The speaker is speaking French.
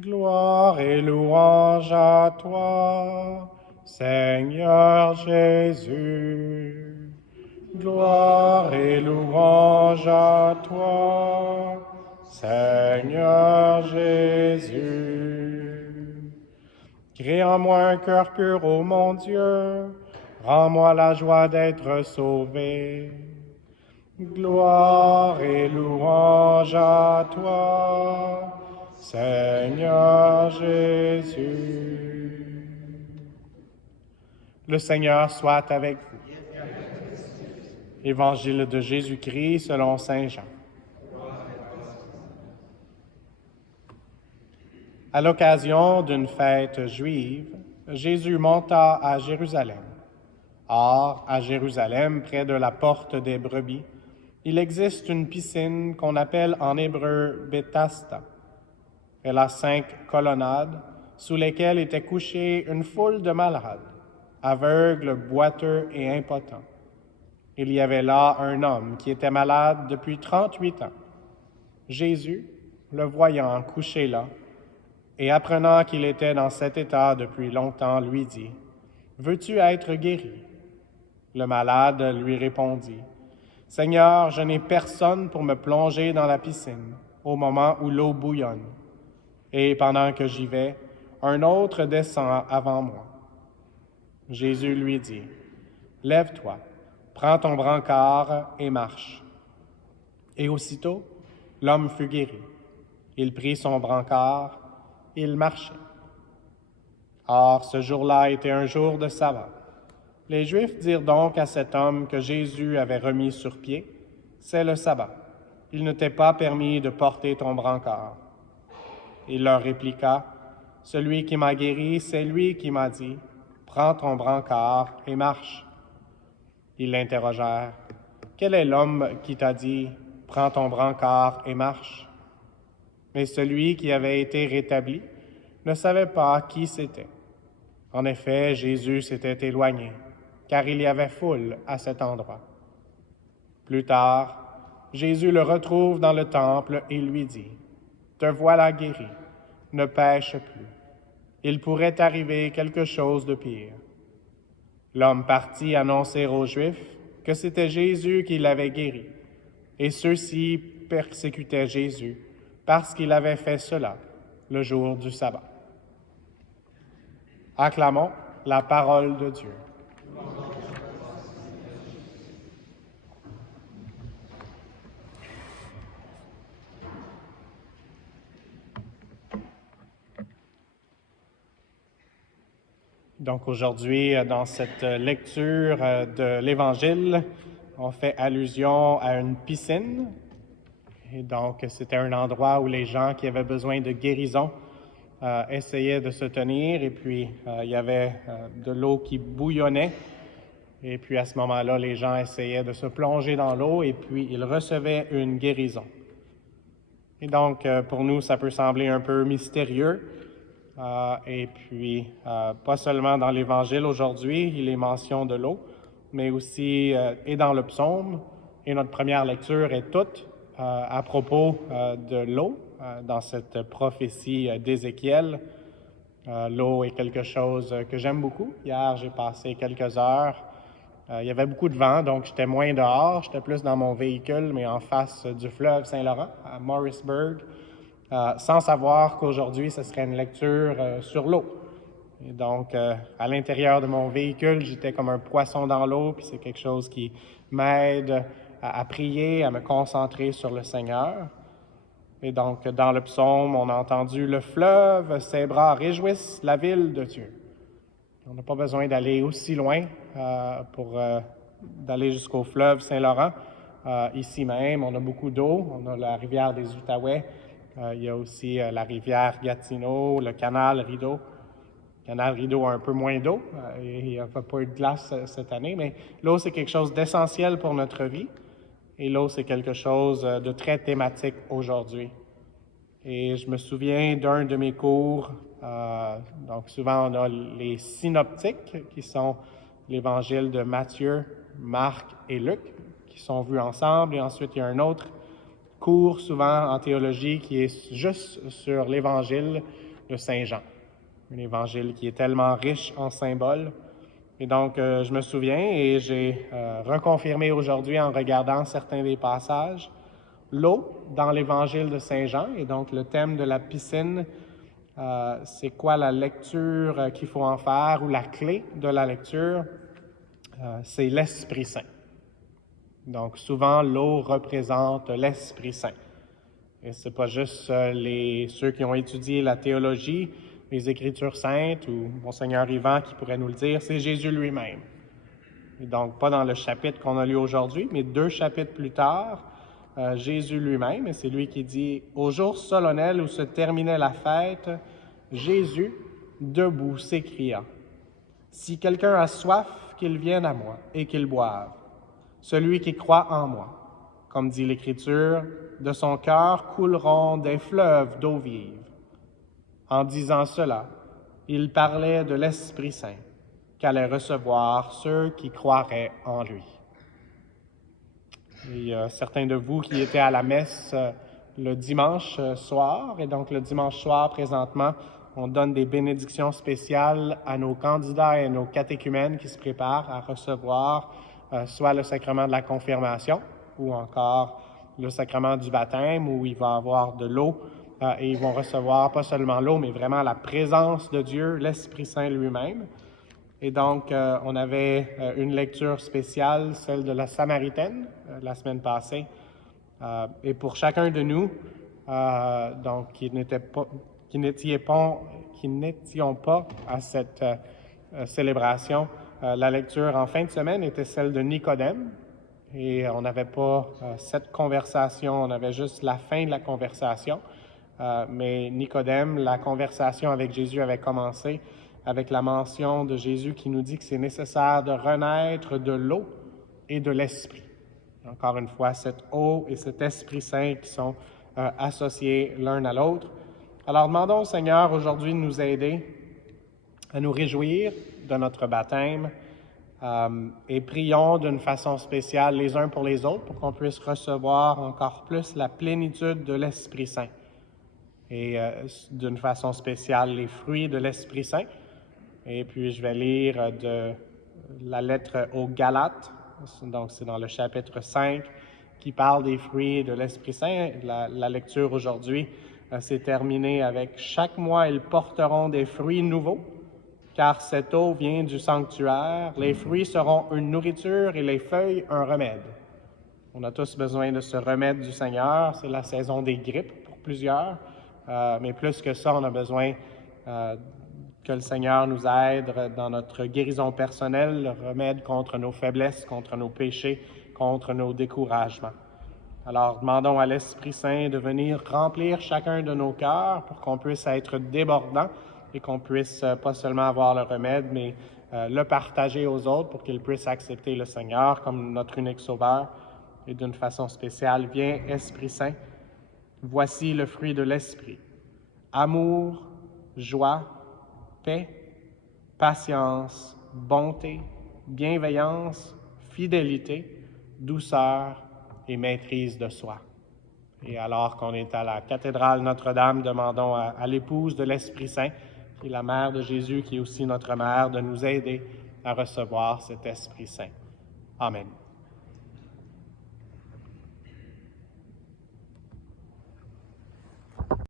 Gloire et louange à toi, Seigneur Jésus. Gloire et louange à toi, Seigneur Jésus. Crée en moi un cœur pur, ô mon Dieu, rends-moi la joie d'être sauvé. Gloire et louange à toi, Seigneur Jésus. Le Seigneur soit avec vous. Évangile de Jésus-Christ selon saint Jean. À l'occasion d'une fête juive, Jésus monta à Jérusalem. Or, à Jérusalem, près de la porte des brebis, il existe une piscine qu'on appelle en hébreu Bethesda. Elle a 5 colonnades sous lesquelles était couchée une foule de malades, aveugles, boiteux et impotents. Il y avait là un homme qui était malade depuis 38 ans. Jésus, le voyant couché là, et apprenant qu'il était dans cet état depuis longtemps, lui dit, « Veux-tu être guéri? » Le malade lui répondit, « Seigneur, je n'ai personne pour me plonger dans la piscine au moment où l'eau bouillonne. Et pendant que j'y vais, un autre descend avant moi. » Jésus lui dit, « Lève-toi, prends ton brancard et marche. » Et aussitôt, l'homme fut guéri. Il prit son brancard, il marchait. Or, ce jour-là était un jour de sabbat. Les Juifs dirent donc à cet homme que Jésus avait remis sur pied, « C'est le sabbat. Il ne t'est pas permis de porter ton brancard. » Il leur répliqua, « Celui qui m'a guéri, c'est lui qui m'a dit, « Prends ton brancard et marche. » Ils l'interrogèrent, « Quel est l'homme qui t'a dit, « Prends ton brancard et marche » ?» Mais celui qui avait été rétabli ne savait pas qui c'était. En effet, Jésus s'était éloigné, car il y avait foule à cet endroit. Plus tard, Jésus le retrouve dans le temple et lui dit, « Te voilà guéri, ne pêche plus. Il pourrait arriver quelque chose de pire. » L'homme partit annoncer aux Juifs que c'était Jésus qui l'avait guéri, et ceux-ci persécutaient Jésus parce qu'il avait fait cela le jour du sabbat. Acclamons la parole de Dieu. Donc aujourd'hui, dans cette lecture de l'Évangile, on fait allusion à une piscine. Et donc, c'était un endroit où les gens qui avaient besoin de guérison essayaient de se tenir. Et puis, il y avait de l'eau qui bouillonnait. Et puis, à ce moment-là, les gens essayaient de se plonger dans l'eau et puis ils recevaient une guérison. Et donc, pour nous, ça peut sembler un peu mystérieux. Et puis, pas seulement dans l'Évangile aujourd'hui, il est mention de l'eau, mais aussi et dans le psaume. Et notre première lecture est toute à propos de l'eau, dans cette prophétie d'Ézéchiel. L'eau est quelque chose que j'aime beaucoup. Hier, j'ai passé quelques heures. Il y avait beaucoup de vent, donc j'étais moins dehors. J'étais plus dans mon véhicule, mais en face du fleuve Saint-Laurent, à Morrisburg, sans savoir qu'aujourd'hui, ce serait une lecture sur l'eau. Et donc, à l'intérieur de mon véhicule, j'étais comme un poisson dans l'eau, puis c'est quelque chose qui m'aide à prier, à me concentrer sur le Seigneur. Et donc, dans le psaume, on a entendu « Le fleuve, ses bras réjouissent la ville de Dieu ». On n'a pas besoin d'aller aussi loin pour d'aller jusqu'au fleuve Saint-Laurent. Ici même, on a beaucoup d'eau. On a la rivière des Outaouais. Il y a aussi la rivière Gatineau, le canal Rideau. Le canal Rideau a un peu moins d'eau. Il n'y a pas eu de glace cette année, mais l'eau, c'est quelque chose d'essentiel pour notre vie. Et l'eau, c'est quelque chose de très thématique aujourd'hui. Et je me souviens d'un de mes cours, donc souvent on a les synoptiques, qui sont l'évangile de Matthieu, Marc et Luc, qui sont vus ensemble. Et ensuite, il y a un autre cours souvent en théologie qui est juste sur l'Évangile de Saint Jean. Un évangile qui est tellement riche en symboles. Et donc, je me souviens et j'ai reconfirmé aujourd'hui en regardant certains des passages, l'eau dans l'évangile de Saint Jean, et donc le thème de la piscine, c'est quoi la lecture qu'il faut en faire, ou la clé de la lecture, c'est l'Esprit Saint. Donc, souvent, l'eau représente l'Esprit Saint. Et ce n'est pas juste ceux qui ont étudié la théologie, les Écritures saintes, ou Monseigneur Yvan qui pourrait nous le dire, c'est Jésus lui-même. Et donc, pas dans le chapitre qu'on a lu aujourd'hui, mais 2 chapitres plus tard, Jésus lui-même, et c'est lui qui dit « Au jour solennel où se terminait la fête, Jésus, debout, s'écria « Si quelqu'un a soif, qu'il vienne à moi et qu'il boive. Celui qui croit en moi, comme dit l'Écriture, de son cœur couleront des fleuves d'eau vive. » En disant cela, il parlait de l'Esprit Saint qu'allaient recevoir ceux qui croiraient en lui. Il y a certains de vous qui étaient à la messe le dimanche soir, et donc le dimanche soir, présentement, on donne des bénédictions spéciales à nos candidats et à nos catéchumènes qui se préparent à recevoir soit le sacrement de la confirmation ou encore le sacrement du baptême où il va avoir de l'eau et ils vont recevoir pas seulement l'eau, mais vraiment la présence de Dieu, l'Esprit Saint lui-même. Et donc, on avait une lecture spéciale, celle de la Samaritaine, la semaine passée. Et pour chacun de nous, donc qui n'étions pas à cette célébration, la lecture en fin de semaine était celle de Nicodème. Et on n'avait pas cette conversation, on avait juste la fin de la conversation. Mais Nicodème, la conversation avec Jésus avait commencé avec la mention de Jésus qui nous dit que c'est nécessaire de renaître de l'eau et de l'Esprit. Encore une fois, cette eau et cet Esprit Saint qui sont associés l'un à l'autre. Alors, demandons au Seigneur aujourd'hui de nous aider à nous réjouir de notre baptême et prions d'une façon spéciale les uns pour les autres pour qu'on puisse recevoir encore plus la plénitude de l'Esprit Saint. Et d'une façon spéciale, les fruits de l'Esprit Saint. Et puis, je vais lire de la lettre aux Galates, donc c'est dans le chapitre 5, qui parle des fruits de l'Esprit Saint. La lecture aujourd'hui s'est terminée avec « Chaque mois, ils porteront des fruits nouveaux, car cette eau vient du sanctuaire. Les fruits seront une nourriture et les feuilles un remède. » On a tous besoin de ce remède du Seigneur. C'est la saison des grippes pour plusieurs. Mais plus que ça, on a besoin que le Seigneur nous aide dans notre guérison personnelle, le remède contre nos faiblesses, contre nos péchés, contre nos découragements. Alors, demandons à l'Esprit Saint de venir remplir chacun de nos cœurs pour qu'on puisse être débordant et qu'on puisse pas seulement avoir le remède, mais le partager aux autres pour qu'ils puissent accepter le Seigneur comme notre unique Sauveur. Et d'une façon spéciale, viens, Esprit Saint, voici le fruit de l'Esprit. Amour, joie, paix, patience, bonté, bienveillance, fidélité, douceur et maîtrise de soi. Et alors qu'on est à la cathédrale Notre-Dame, demandons à l'épouse de l'Esprit Saint, qui est la mère de Jésus, qui est aussi notre mère, de nous aider à recevoir cet Esprit Saint. Amen.